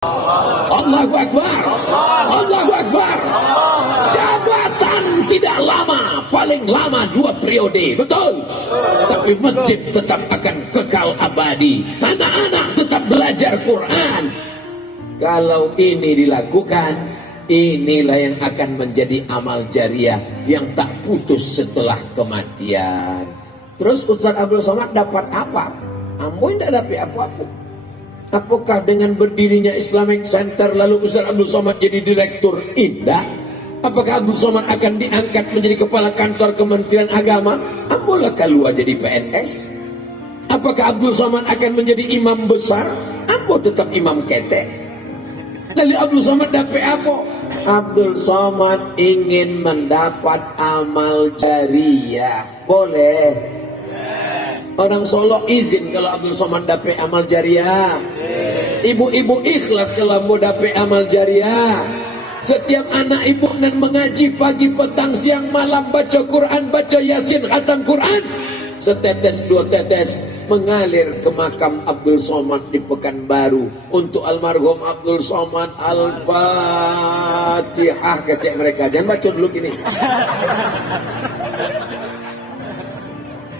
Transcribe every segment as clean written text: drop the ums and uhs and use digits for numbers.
Allahu Akbar. Allahu Akbar. Jabatan tidak lama, paling lama 2 periode, betul. Tapi masjid tetap akan kekal abadi. Anak-anak tetap belajar Quran. Kalau ini dilakukan, inilah yang akan menjadi amal jariah yang tak putus setelah kematian. Terus Ustaz Abdul Somad dapat apa? Ambo tidak dapat apa-apa. Apakah dengan berdirinya Islamic Center lalu Ustaz Abdul Somad jadi direktur? Tidak. Apakah Abdul Somad akan diangkat menjadi kepala kantor Kementerian Agama? Ambo lah keluar jadi PNS. Apakah Abdul Somad akan menjadi imam besar? Ambo tetap imam ketek. Lalu Abdul Somad dapat apa? Abdul Somad ingin mendapat amal jariah. Boleh. Orang Solo izin kalau Abdul Somad dapat amal jariah. Ibu-ibu ikhlas kalau mau dapat amal jariah. Setiap anak ibu dan mengaji pagi, petang, siang, malam, baca Quran, baca Yasin, khatam Quran. Setetes 2 tetes mengalir ke makam Abdul Somad di Pekanbaru untuk almarhum Abdul Somad. Al-Fatihah, kecek mereka. Jangan baca dulu gini.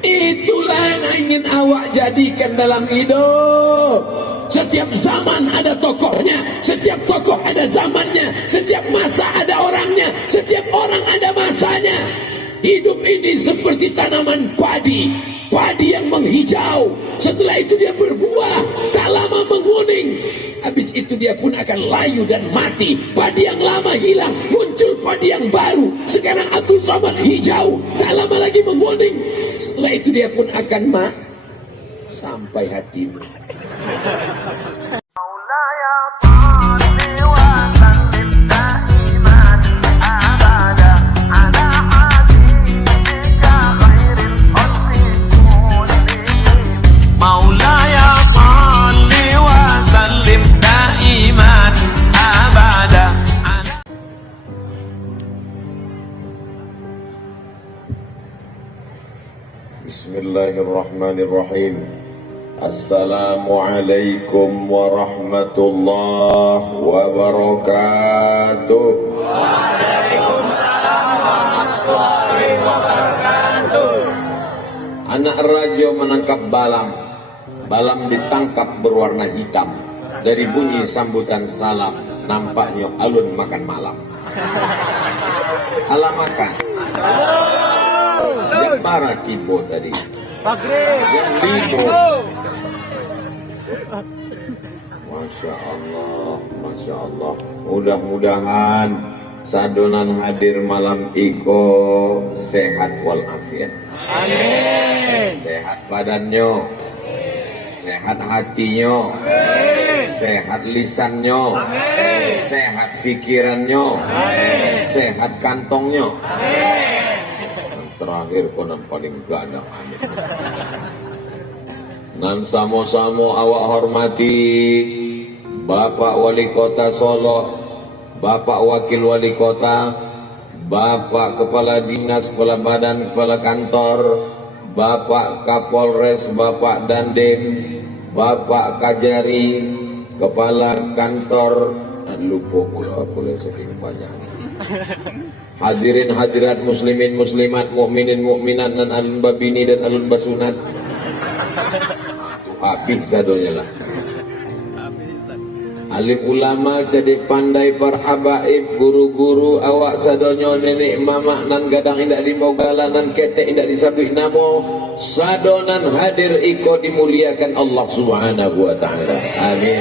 Itulah yang ingin awak jadikan dalam hidup. Setiap zaman ada tokohnya, setiap tokoh ada zamannya, setiap masa ada orangnya, setiap orang ada masanya. Hidup ini seperti tanaman padi, padi yang menghijau. Setelah itu dia berbuah, tak lama menguning. Habis itu dia pun akan layu dan mati. Padi yang lama hilang, muncul padi yang baru. Sekarang Abdul Somad hijau, tak lama lagi menguning. Setelah itu dia pun akan sampai hatimu. Bismillahirrahmanirrahim. Assalamualaikum warahmatullahi wabarakatuh. Waalaikumsalam warahmatullahi wabarakatuh. Anak raja menangkap balam. Balam ditangkap berwarna hitam. Dari bunyi sambutan salam, nampaknya alun makan malam. Alam makan. Yang marah tibo tadi. Yang libo. Masya Allah, Masya Allah. Mudah-mudahan sadonan hadir malam iko sehat walafiat. Amin. Sehat badannya, sehat hatinya, sehat lisannya, sehat pikirannya, sehat kantongnya. Terakhir konon paling ganda. Amin. Nan samo-samo awak hormati Bapak Wali Kota Solo, Bapak Wakil Wali Kota, Bapak Kepala Dinas, Kepala Badan, Kepala Kantor, Bapak Kapolres, Bapak Dandim, Bapak Kajari, Kepala Kantor, lupa pula saking banyak. Hadirin hadirat muslimin muslimat, mukminin mukminat, dan alun babini dan alun basunat. Habis sadonya lah. Alim ulama jadi pandai perhabaib, guru-guru awak sadonyo, nenek mama nan gadang indak dimogala, nan ketek indak disabik namo. Sadonan hadir iko dimuliakan Allah Subhanahu wa taala. Amin.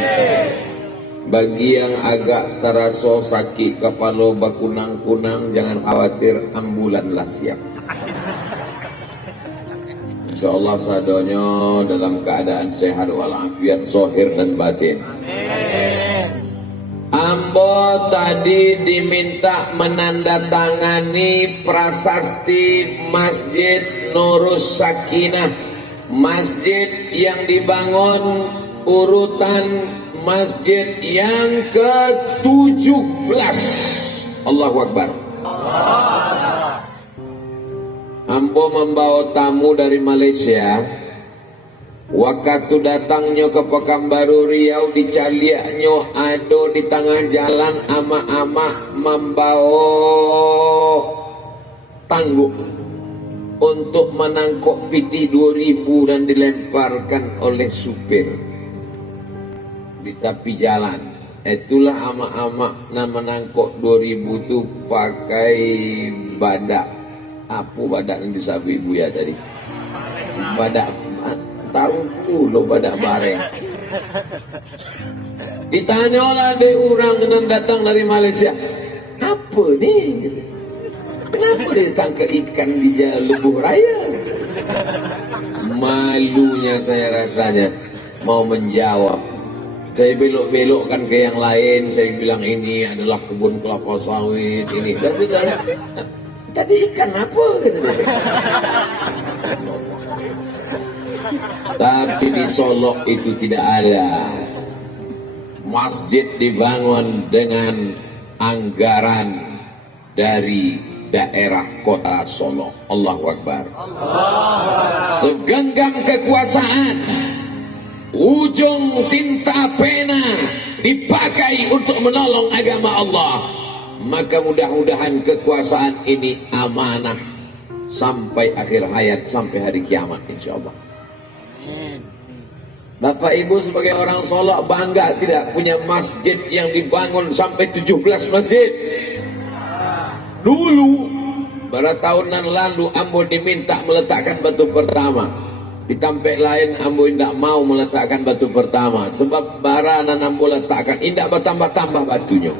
Bagi yang agak terasa sakit kepala bakunang-kunang, jangan khawatir, ambulanlah siap. InsyaAllah sadonya dalam keadaan sehat walafiat zahir dan batin. Ambo tadi diminta menandatangani prasasti Masjid Nurus Sakinah, masjid yang dibangun urutan masjid yang ke-17. Allahu Akbar. Ambo membawa tamu dari Malaysia. Waktu datangnya ke Pekanbaru Riau di Caliaknya ada di tengah jalan ama-ama membawa tangguh untuk menangkap piti 2000 dan dilemparkan oleh supir di tepi jalan. Itulah ama-ama yang menangkap 2000 itu pakai badak. Apa badak yang disabi ibu ya tadi? Badak tahu pula badak bareng. Ditanyalah deh orang yang datang dari Malaysia, apa nih? Gitu. Kenapa dia tangkap ikan di Lebuh Raya? Malunya saya rasanya mau menjawab. Saya belok-belokkan ke yang lain. Saya bilang ini adalah kebun kelapa sawit ini. Tadi ikan apa? Gitu. Tapi di Solok itu tidak ada. Masjid dibangun dengan anggaran dari daerah kota Solok. Allahu Akbar. Segenggam kekuasaan, ujung tinta pena dipakai untuk menolong agama Allah. Maka mudah-mudahan kekuasaan ini amanah sampai akhir hayat, sampai hari kiamat insyaallah. Bapak Ibu sebagai orang Solok bangga tidak punya masjid yang dibangun sampai 17 masjid. Dulu pada tahunan lalu Ambo diminta meletakkan batu pertama. Di tempat lain Ambo tidak mau meletakkan batu pertama sebab baranan Ambo letakkan tidak bertambah-tambah batunya.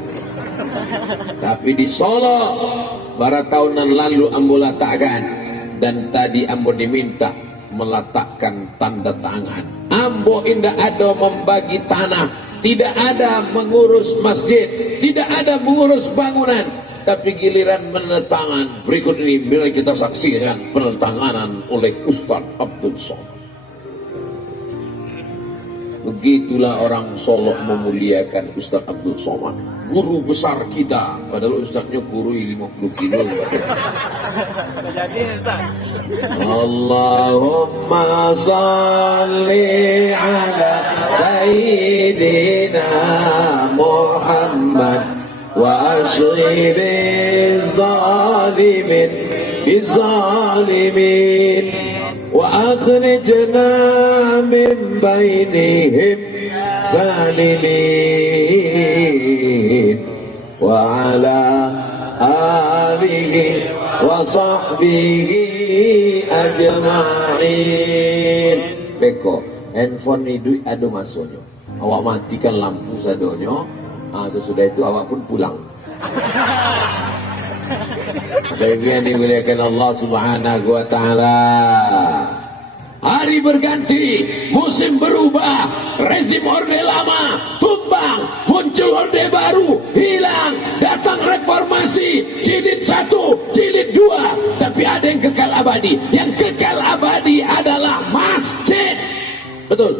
Tapi di Solok pada tahunan lalu Ambo letakkan, dan tadi Ambo diminta meletakkan tanda tangan. Ambo indah ada membagi tanah, tidak ada mengurus masjid, tidak ada mengurus bangunan, tapi giliran menetangan berikut ini bila kita saksikan penetanganan oleh Ustaz Abdul Somad. Begitulah orang Solok memuliakan Ustaz Abdul Somad, guru besar kita, padahal Ustaznya kurui 50 kilo. Allahumma salli ala Sayyidina Muhammad wa ashribi zalimin bizalimin wa akhrijna min bainihim salimin wa ala alihi wa sahbihi ajma'in. Beko handphone ni duit ada masuknya, awak matikan lampu sadonyo. Sesudah itu awak pun pulang. Saya dimuliakan Allah Subhanahu wa taala. Hari berganti, musim berubah, rezim orde lama tumbang, muncul orde baru, hilang, datang reformasi, jilid 1, jilid 2, tapi ada yang kekal abadi. Yang kekal abadi adalah masjid. Betul?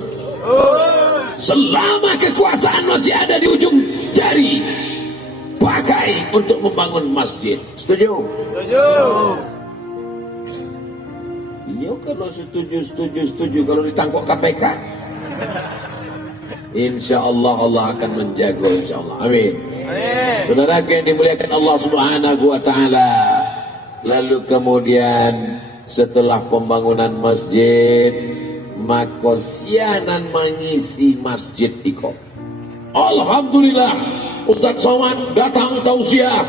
Selama kekuasaan masih ada di ujung jari, pakai untuk membangun masjid. Setuju? Setuju. Iya, kalau setuju. Kalau ditangkap KPK, insya Allah Allah akan menjaga, insya Allah. Amin. Saudara yang dimuliakan Allah Subhanahu wa taala. Lalu kemudian setelah pembangunan masjid, maka sianan mengisi masjid iko. Alhamdulillah, Ustaz Somad datang tausiah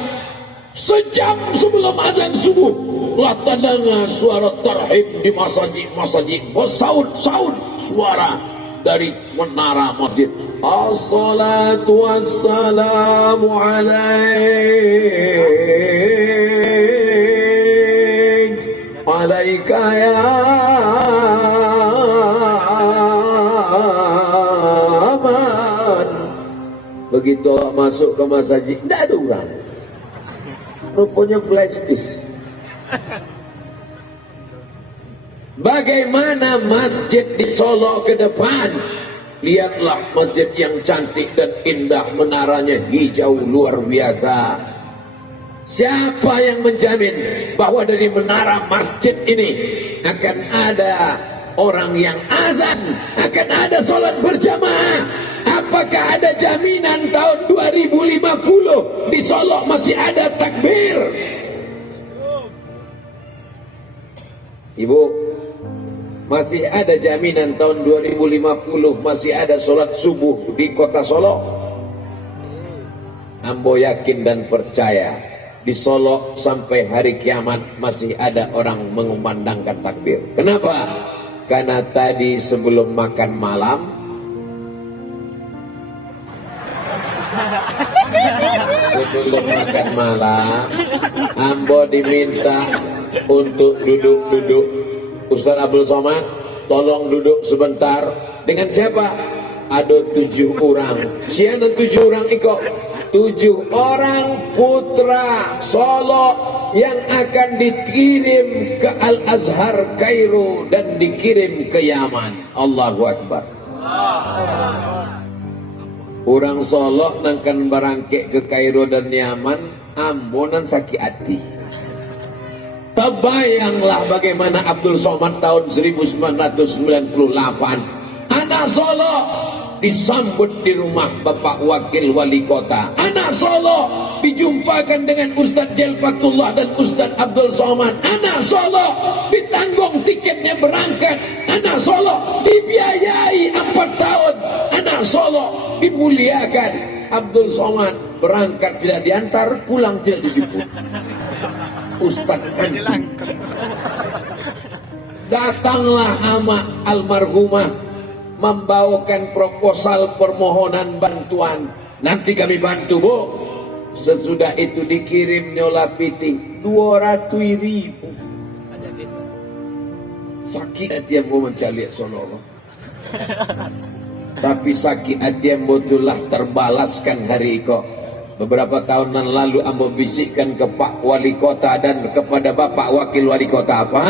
sejam sebelum azan subuh. Lah terdengar suara tarhib di masjid, saud suara dari menara masjid. Assalatu wassalamu alaika ya aman. Begitu awak masuk ke masjid, tidak ada orang. Rupanya flash disk. Bagaimana masjid di Solok ke depan? Lihatlah masjid yang cantik dan indah, menaranya hijau luar biasa. Siapa yang menjamin bahwa dari menara masjid ini akan ada orang yang azan akan ada sholat berjamaah. Apakah ada jaminan tahun 2050 di Solo masih ada takbir? Ibu, masih ada jaminan tahun 2050 masih ada sholat subuh di kota Solo? Ambo yakin dan percaya di Solo sampai hari kiamat masih ada orang mengumandangkan takbir. Kenapa? Karena tadi sebelum makan malam Ambo diminta untuk duduk-duduk. Ustaz Abdul Somad, tolong duduk sebentar. Dengan siapa? Ada 7 orang. Siapa 7 orang iko? 7 orang putra Solo yang akan dikirim ke Al-Azhar Kairo dan dikirim ke Yaman. Allahu Akbar. Orang Solo nangkan barangke ke Kairo dan Yaman, ambonan sakit hati. Terbayanglah bagaimana Abdul Somad tahun 1998 anak Solo disambut di rumah Bapak Wakil Wali Kota. Anak Solo dijumpakan dengan Ustadz Jelfatullah dan Ustadz Abdul Somad. Anak Solo ditanggung tiketnya berangkat. Anak Solo dibiayai 4 tahun. Anak Solo dimuliakan. Abdul Somad berangkat tidak diantar, pulang tidak dijemput. Ustadz hancur. Datanglah ama almarhumah membawakan proposal permohonan bantuan. Nanti kami bantu, Bu. Sesudah itu dikirim nyola piting 200.000. Sakit hati yang mau mencari Solo. Tapi sakit hati yang telah terbalaskan hari itu. Beberapa tahunan lalu ambo bisikkan ke Pak Wali Kota dan kepada Bapak Wakil Wali Kota, apa?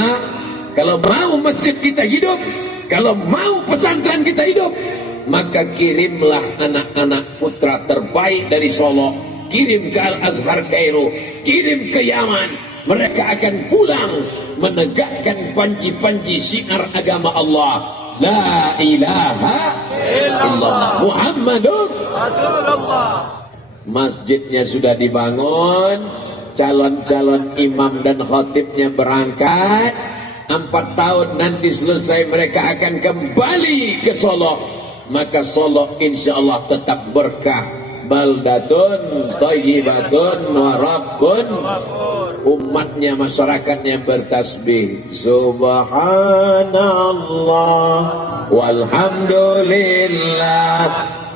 Kalau mau masjid kita hidup, kalau mau pesantren kita hidup, maka kirimlah anak-anak putra terbaik dari Solo, kirim ke Al-Azhar Kairo, kirim ke Yaman. Mereka akan pulang menegakkan panji-panji syiar agama Allah. La ilaha illallah Muhammadun Rasulullah. Masjidnya sudah dibangun, calon-calon imam dan khatibnya berangkat. 4 tahun nanti selesai mereka akan kembali ke Solo. Maka Solo insya Allah tetap berkah. Baldatun thayyibatun wa rabbun. Umatnya, masyarakatnya bertasbih Subhanallah walhamdulillah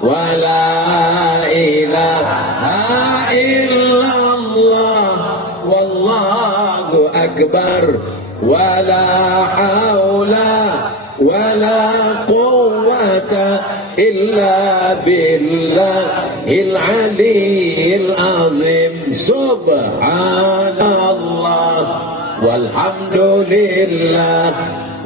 wa la ilaha illallah wallahu akbar wa la hawla wa la quwwata illa billahil aliyyil azim. Subhanallah walhamdulillah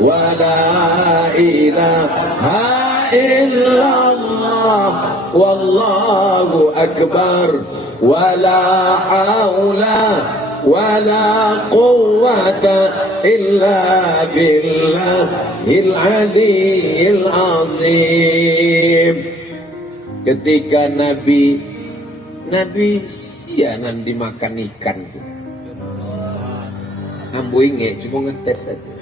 wa la ilaha illallah wallahu akbar wa la hawla wa la quwwata illa billahil aliyyil azim. Ketika Nabi sianan dimakan ikan tuh. Ambo inget cuma ngetes saja.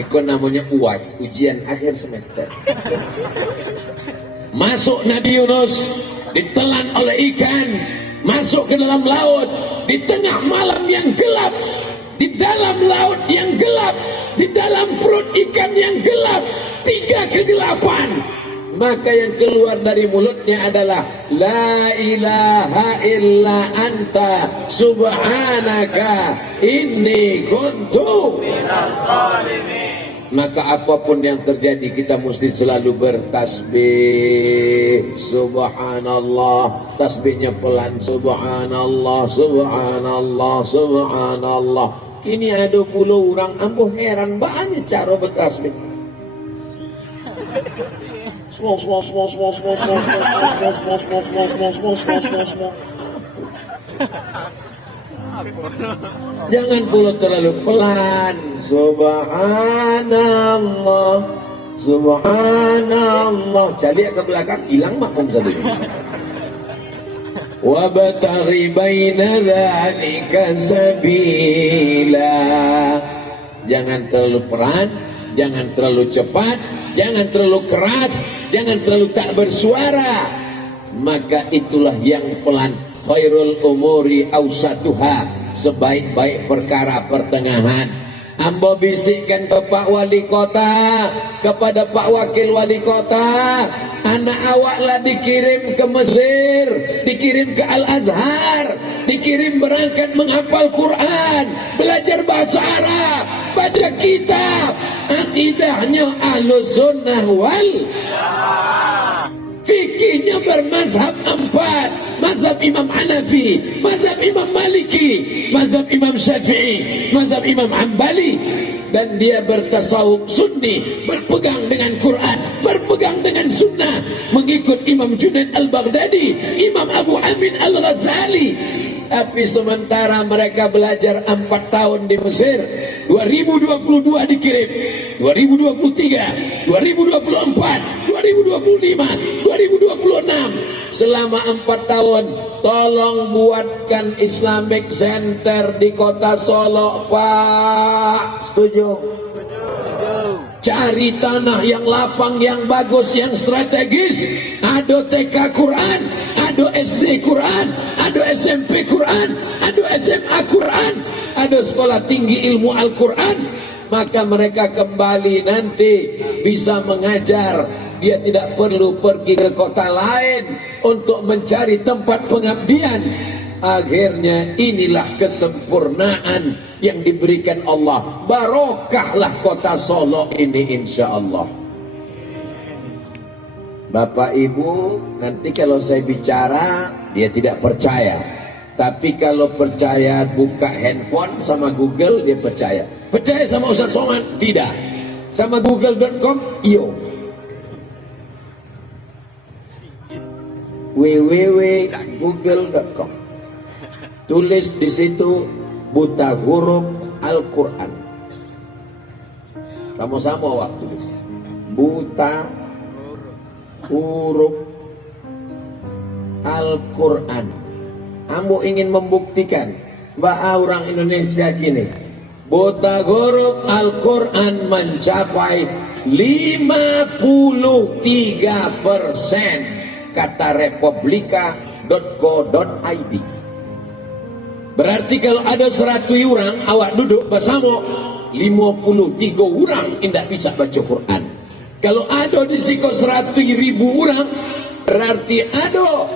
Itu namanya UAS, ujian akhir semester. Masuk Nabi Yunus ditelan oleh ikan, masuk ke dalam laut di tengah malam yang gelap, di dalam laut yang gelap, di dalam perut ikan yang gelap, 3 kegelapan. Maka yang keluar dari mulutnya adalah La ilaha illa anta subhanaka inni kuntu minas shalimin. Maka apapun yang terjadi kita mesti selalu bertasbih Subhanallah. Tasbihnya pelan Subhanallah, Subhanallah, Subhanallah. Kini ada 10 orang ambo heran banyak cara bertasbih. Jangan pula terlalu pelan. Subhanallah, subhanallah. Jadi ke belakang hilang makmum satu. Wabtaghi baina dzalika sabila. Jangan terlalu pelan, jangan terlalu cepat, jangan terlalu keras, jangan terlalu tak bersuara. Maka itulah yang pelan. Khairul umuri awsatuha, sebaik-baik perkara pertengahan. Ambo bisikkan ke Pak Wali Kota, kepada Pak Wakil Wali Kota, anak awaklah dikirim ke Mesir, dikirim ke Al-Azhar, dikirim berangkat menghafal Quran, belajar bahasa Arab, baca kitab, akidahnya Ahlus Sunnah wal fikihnya bermazhab 4, mazhab Imam Hanafi, mazhab Imam Maliki, mazhab Imam Syafi'i, mazhab Imam Hanbali, dan dia bertasawuf sunni, berpegang dengan Quran, berpegang dengan sunnah, mengikut Imam Junaid Al-Baghdadi, Imam Abu Hamid Al-Ghazali. Tapi sementara mereka belajar 4 tahun di Mesir, 2022 dikirim, 2023, 2024, 2025, 2026. Selama 4 tahun, tolong buatkan Islamic Center di kota Solo, Pak. Setuju? Cari tanah yang lapang, yang bagus, yang strategis. Ada TK Quran, ada SD Quran, ada SMP Quran, ada SMA Quran, ada sekolah tinggi ilmu Al-Quran. Maka mereka kembali nanti bisa mengajar. Dia tidak perlu pergi ke kota lain untuk mencari tempat pengabdian. Akhirnya inilah kesempurnaan yang diberikan Allah. Barokahlah kota Solo ini insya Allah. Bapak Ibu, nanti kalau saya bicara dia tidak percaya. Tapi kalau percaya buka handphone sama Google dia percaya. Percaya sama Ustaz Somad? Tidak. Sama google.com? Iyo. www.google.com. Tulis di situ buta huruf Al-Quran. Sama-sama waktu tulis buta huruf Al-Quran. Kamu ingin membuktikan bahwa orang Indonesia gini, buta huruf Al-Quran mencapai 53%, kata republika.co.id. Berarti kalau ada 100 orang awak duduk bersama, 53 orang tidak bisa baca Quran. Kalau ada di situ 100.000 orang, berarti ada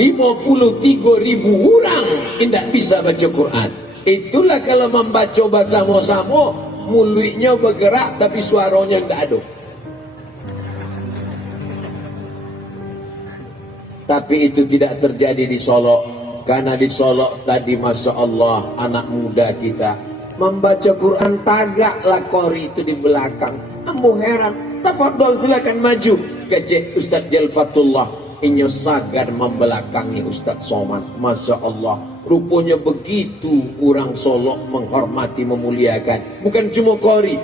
53.000 orang tidak bisa baca Quran. Itulah kalau membaca bersama-sama, mulutnya bergerak tapi suaranya tidak ada. Tapi itu tidak terjadi di Solo. Karena di Solo tadi Masya Allah anak muda kita membaca Quran, tagaklah kori itu di belakang. Ambo heran, tafadhol silakan maju. Kecek Ustaz Jalfatullah inyo sagar membelakangi Ustaz Somad. Masya Allah, rupanya begitu orang Solo menghormati, memuliakan. Bukan cuma kori,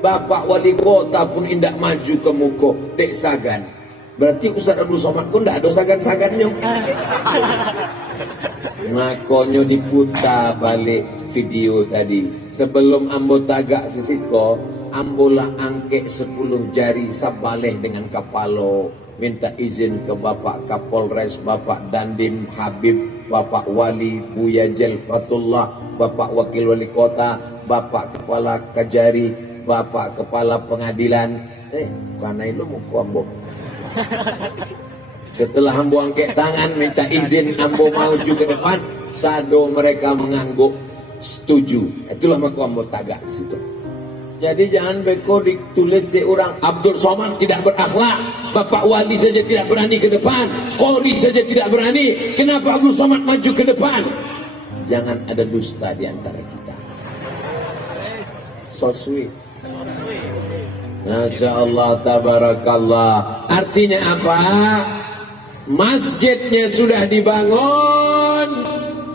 Bapak Wali Kota pun indak maju ke muka dek sagan. Berarti Ustaz Abdul Somad pun tidak ada sagan-sagannya. Makanya diputar balik video tadi. Sebelum ambo tagak ke situ, ambo lah angke 10 jari sabaleh dengan kapalo. Minta izin ke Bapak Kapolres, Bapak Dandim Habib, Bapak Wali Buya Jalfatullah, Bapak Wakil Wali Kota, Bapak Kepala Kajari, Bapak Kepala Pengadilan. Karena itu muka ambo. Setelah ambo angkat tangan minta izin ambo maju ke depan, sado mereka mengangguk setuju. Itulah maka ambo tagak situ. Jadi jangan beko ditulis di orang Abdul Somad tidak berakhlak, Bapak Wali saja tidak berani ke depan, Qori saja tidak berani. Kenapa Abdul Somad maju ke depan? Jangan ada dusta di antara kita. So sweet. Masya Allah, tabarakallah. Artinya apa? Masjidnya sudah dibangun,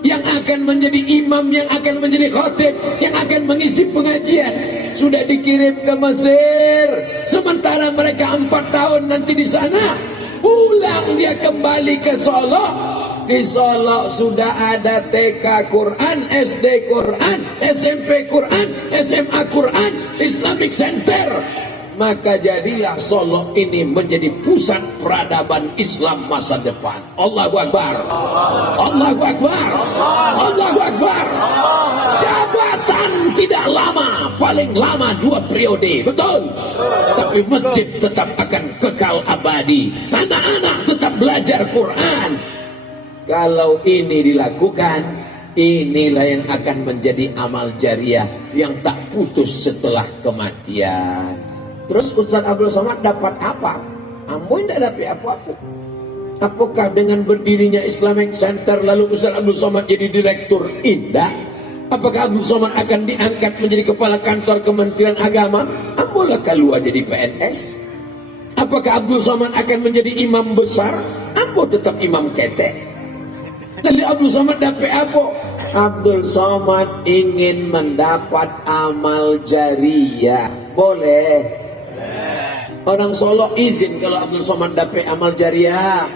yang akan menjadi imam, yang akan menjadi khatib, yang akan mengisi pengajian sudah dikirim ke Mesir. Sementara mereka 4 tahun nanti di sana, pulang dia kembali ke Solo. Di Solo sudah ada TK Quran, SD Quran, SMP Quran, SMA Quran, Islamic Center. Maka jadilah Solo ini menjadi pusat peradaban Islam masa depan. Allahu Akbar, Allahu Akbar, Allahu Akbar. Jabatan tidak lama, paling lama 2 periode, betul. Tapi masjid tetap akan kekal abadi. Anak-anak tetap belajar Quran. Kalau ini dilakukan, inilah yang akan menjadi amal jariah yang tak putus setelah kematian. Terus Ustaz Abdul Somad dapat apa? Ambo tidak dapat apa-apa. Apakah dengan berdirinya Islamic Center lalu Ustaz Abdul Somad jadi direktur? Indah. Apakah Abdul Somad akan diangkat menjadi kepala kantor Kementerian Agama? Ambo lah keluar jadi PNS. Apakah Abdul Somad akan menjadi imam besar? Ambo tetap imam ketek. Lalu Abdul Somad dapat apa? Abdul Somad ingin mendapat amal jariah. Boleh? Orang Solo izin kalau Abdul Somad dapat amal jariah.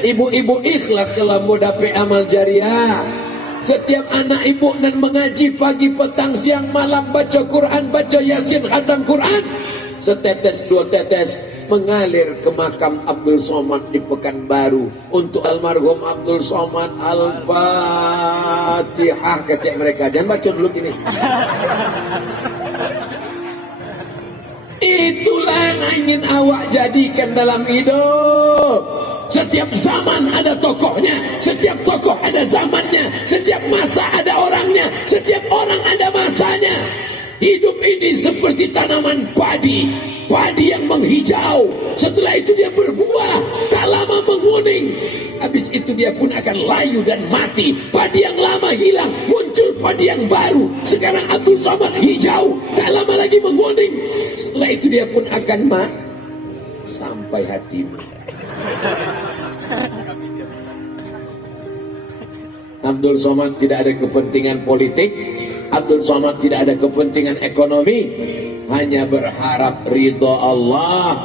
Ibu-ibu ikhlas kalau mau dapat amal jariah. Setiap anak ibu dan mengaji pagi, petang, siang, malam, baca Quran, baca Yasin, khatam Quran. Setetes 2 tetes mengalir ke makam Abdul Somad di Pekanbaru untuk almarhum Abdul Somad. Al-Fatihah, kecek mereka. Jangan baca dulu gini. Itulah yang ingin awak jadikan dalam hidup. Setiap zaman ada tokohnya, setiap tokoh ada zamannya, setiap masa ada orangnya, setiap orang ada masanya. Hidup ini seperti tanaman padi, padi yang menghijau. Setelah itu dia berbuah, tak lama menguning. Habis itu dia pun akan layu dan mati. Padi yang lama hilang, muncul padi yang baru. Sekarang Abdul Somad hijau, tak lama lagi menguning. Setelah itu dia pun akan sampai hatimu. Abdul Somad tidak ada kepentingan politik. Abdul Somad tidak ada kepentingan ekonomi, hanya berharap ridho Allah.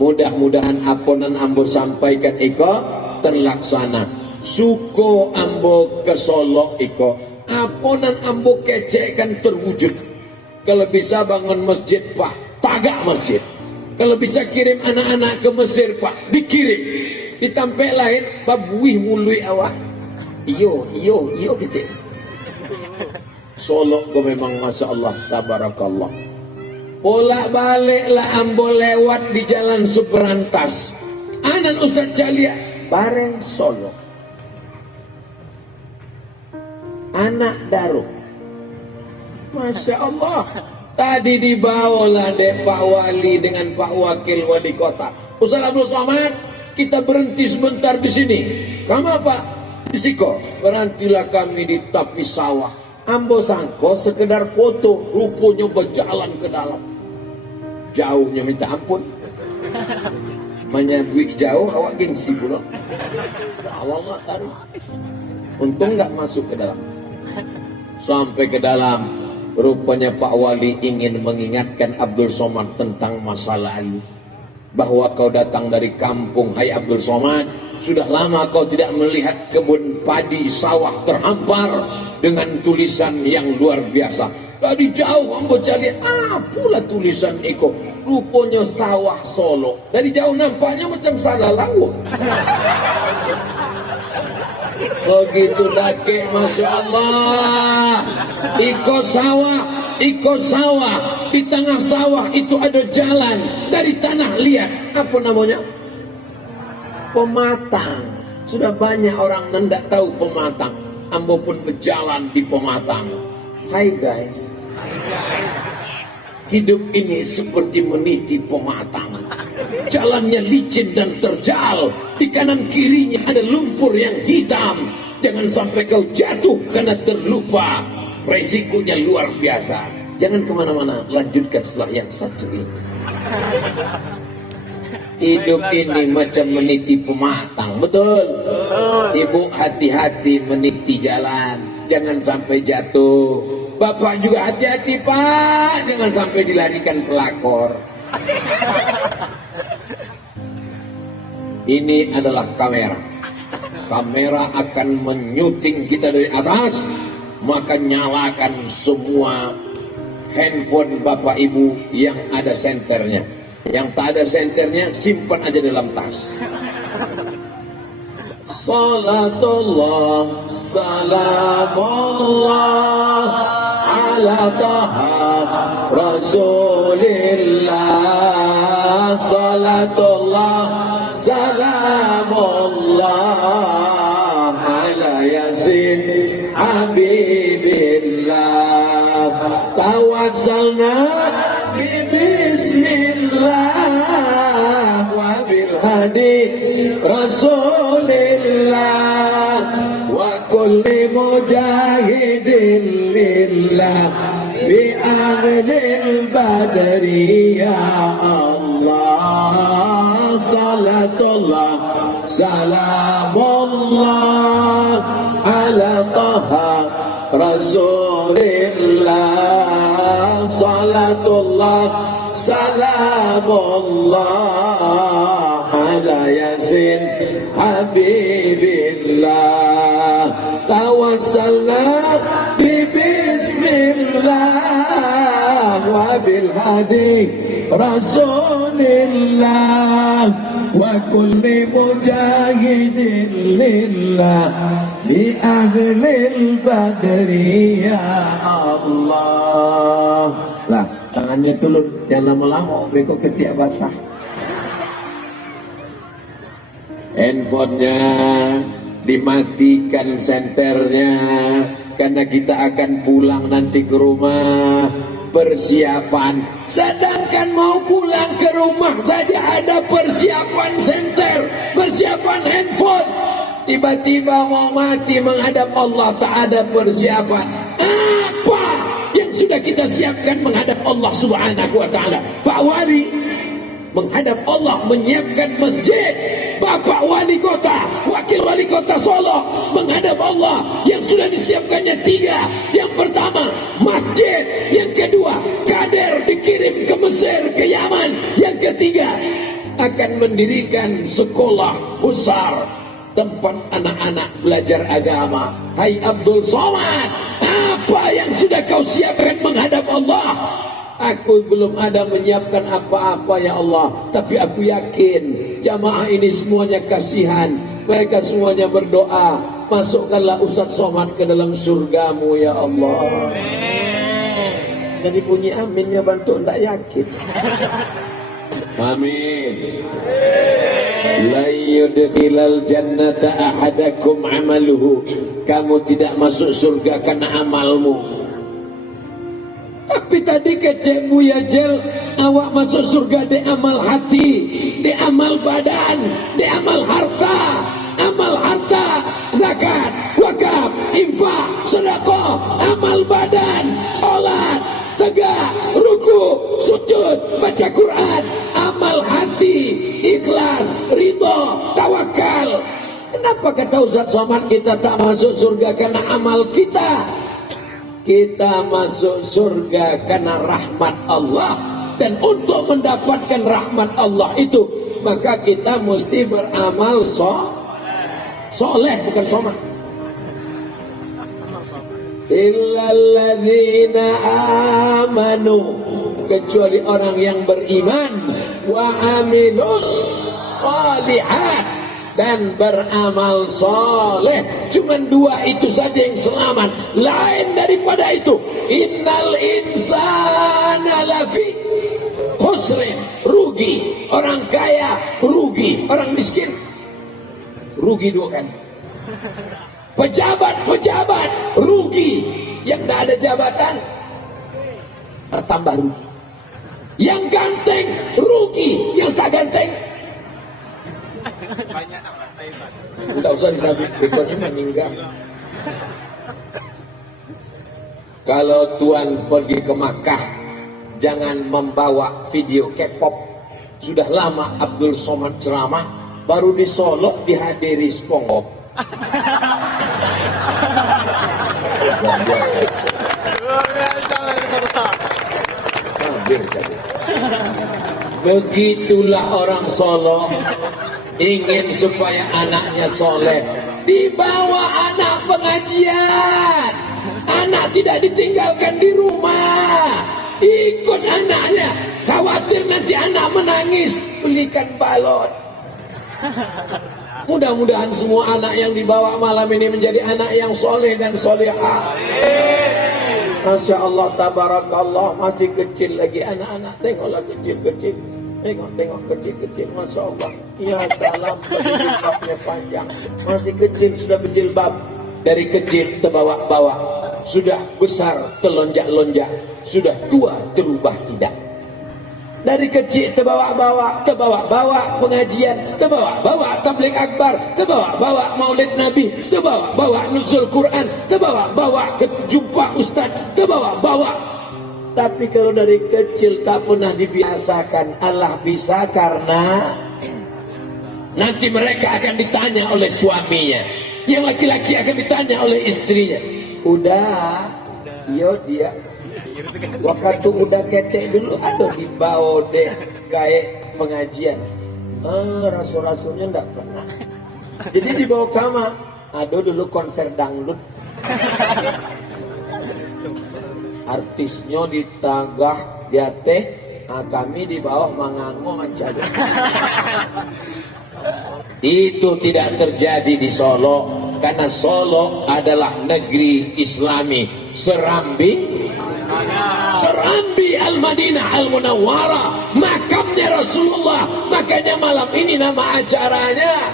Mudah-mudahan aponan ambo sampaikan iko terlaksana. Suko ambo ke Solo iko, aponan ambo kecekkan terwujud. Kalau bisa bangun masjid pak, tagak masjid. Kalau bisa kirim anak-anak ke Mesir pak, dikirim. Ditampek lain, babuih mului awak. Iyo kecek. Solo kau memang Masya Allah, tabarakallah. Bolak baliklah ambo lewat di jalan Subrantas. Anan Ustaz Calia bareng Solo. Anak Daru. Masya Allah. Tadi dibawalah dek Pak Wali dengan Pak Wakil Wali Kota. Ustaz Abdul Somad, kita berhenti sebentar di sini. Kamu apa? Di Siko. Berhentilah kami di tepi sawah. Ambo sangko sekedar foto, rupanya berjalan ke dalam. Jauhnya minta ampun. Menyebut jauh, awak gengsi pula. Allah taruh. Untung tak masuk ke dalam. Sampai ke dalam, rupanya Pak Wali ingin mengingatkan Abdul Somad tentang masa lalu. Bahwa kau datang dari kampung, hai Abdul Somad. Sudah lama kau tidak melihat kebun padi, sawah terhampar dengan tulisan yang luar biasa. Dari jauh ambo cari, pula tulisan itu. Rupanya sawah Solo. Dari jauh nampaknya macam salah laut. Begitu dake, Masya Allah. Iko sawah. Di tengah sawah itu ada jalan. Dari tanah liat. Apa namanya? Pematang. Sudah banyak orang yang tidak tahu Pematang. Ambo pun berjalan di Pematang. Hai guys. Hidup ini seperti meniti pematang. Jalannya licin dan terjal. Di kanan kirinya ada lumpur yang hitam. Jangan sampai kau jatuh karena terlupa. Resikonya luar biasa. Jangan kemana-mana. Lanjutkan setelah yang satu ini. Hidup ini macam meniti pematang, betul? Ibu hati-hati meniti jalan, jangan sampai jatuh. Bapak juga hati-hati Pak, jangan sampai dilarikan pelakor. Ini adalah kamera. Kamera akan menyuting kita dari atas, maka nyalakan semua handphone Bapak Ibu yang ada senternya. Yang tak ada senternya simpan aja dalam tas. Salatullah salamullah ala taha rasulillah. Salatullah salamullah ala yasin habibillah. Tawassalna bismillah wa bil hadi rasulillah wa kulli mujahidin lillah bi ahlil badri ya Allah. Salatullah salamullah ala taha rasulillah. Salatullah salamullah ala yasin habibillah. Tawassalna bi bismillah wa bil hadi rasulillah wa kulli mujahidin lillah bi ahlil badri ya Allah. Lah, tangannya turun, yang lama-lama bengkok ketiak basah. Handphonenya dimatikan senternya, karena kita akan pulang nanti ke rumah. Persiapan, sedangkan mau pulang ke rumah saja ada persiapan senter, persiapan handphone. Tiba-tiba mau mati menghadap Allah, tak ada persiapan. Apa yang sudah kita siapkan menghadap Allah Subhanahu wa ta'ala? Pak Wali menghadap Allah menyiapkan masjid. Bapak Wali Kota, Wakil Wali Kota Solo menghadap Allah yang sudah disiapkannya 3. Yang pertama masjid, yang kedua kader dikirim ke Mesir, ke Yaman, yang ketiga akan mendirikan sekolah besar tempat anak-anak belajar agama. Hai Abdul Somad, apa yang sudah kau siapkan menghadap Allah? Aku belum ada menyiapkan apa-apa ya Allah, tapi aku yakin jamaah ini semuanya kasihan. Mereka semuanya berdoa, masukkanlah Ustaz Somad ke dalam surgamu ya Allah. Jadi bunyi amin ya, bantu tak yakin. Amin. La yudkhilal jannata ahadakum amaluhu. Kamu tidak masuk surga karena amalmu. Tapi tadi kecek Buya Jel, awak masuk surga di amal hati, di amal badan, di amal harta, zakat, wakaf, infak, sedekah, amal badan, salat, tegak, ruku, sujud, baca Quran, amal hati, ikhlas, ridho, tawakal. Kenapa kata Ustaz Somad kita tak masuk surga karena amal kita? Kita masuk surga karena rahmat Allah, dan untuk mendapatkan rahmat Allah itu maka kita mesti beramal soleh, bukan somah. Illalladzina amanu, kecuali orang yang beriman, wa amilus shalihat, dan beramal soleh. Cuman 2 itu saja yang selamat, lain daripada itu. Innal insana lafi khusrin, rugi. Orang kaya rugi, orang miskin rugi 2 kali. Pejabat rugi, yang tak ada jabatan tambah rugi. Yang ganteng rugi, yang tak ganteng tidak usah disabit, besoknya meninggal. Kalau tuan pergi ke Makkah, jangan membawa video K-pop, Sudah lama Abdul Somad ceramah, baru di Solo dihadiri SpongeBob. Begitulah orang Solo ingin supaya anaknya soleh, dibawa anak pengajian, anak tidak ditinggalkan di rumah, ikut anaknya, khawatir nanti anak menangis, belikan balon. Mudah-mudahan semua anak yang dibawa malam ini menjadi anak yang soleh dan solehah. Masya Allah, tabarakallah, masih kecil lagi anak-anak, tengoklah kecil-kecil, tengok kecil-kecil, Masya Allah. Ya salam, jilbabnya panjang, masih kecil sudah berjilbab, dari kecil terbawa-bawa, sudah besar terlonjak-lonjak, sudah tua terubah tidak. Dari kecil terbawa-bawa pengajian, terbawa-bawa tabligh akbar, terbawa-bawa maulid nabi, terbawa-bawa nuzul Quran, terbawa-bawa ke jumpa ustaz, terbawa-bawa. Tapi kalau dari kecil tak pernah dibiasakan, Allah bisa karena nanti mereka akan ditanya oleh suaminya, yang laki-laki akan ditanya oleh istrinya. Udah, yo dia waktu udah ketek dulu ada di bawah deh kayak pengajian. Rasul-rasulnya enggak pernah. Jadi di bawah kamar ada dulu konser dangdut. Artisnya di tagah di teh, kami di bawah mangango aja. Itu tidak terjadi di Solo karena Solo adalah negeri Islami. Serambi Al-Madinah Al-Munawwarah, makamnya Rasulullah. Makanya malam ini nama acaranya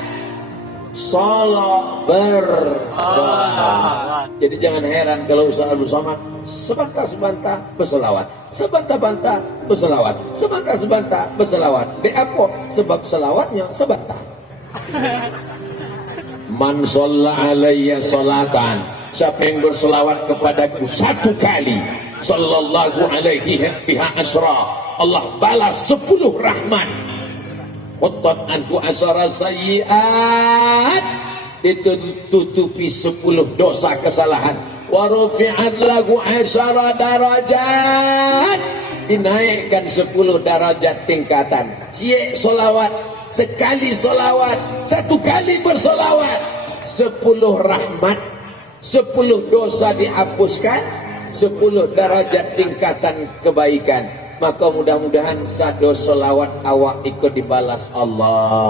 Solo bersolawat. Jadi jangan heran kalau Ustaz Abdul Somad sebantah-sebantah berselawat, sebantah-bantah berselawat, sebantah-sebantah berselawat. Di apa? Sebab selawatnya sebantah. Man shalla alayya salatan, siapa yang berselawat kepadaku satu kali, sallallahu alaihi biha asra, Allah balas 10 rahmat. Quttat anhu asara sayyiat, ditutupi 10 dosa kesalahan. Wa rufi'at lahu asara darajat, dinaikkan 10 derajat tingkatan. Cie solawat, sekali solawat, satu kali bersolawat, 10 rahmat, 10 dosa dihapuskan, 10 derajat tingkatan kebaikan. Maka mudah-mudahan sado selawat awak ikut dibalas Allah.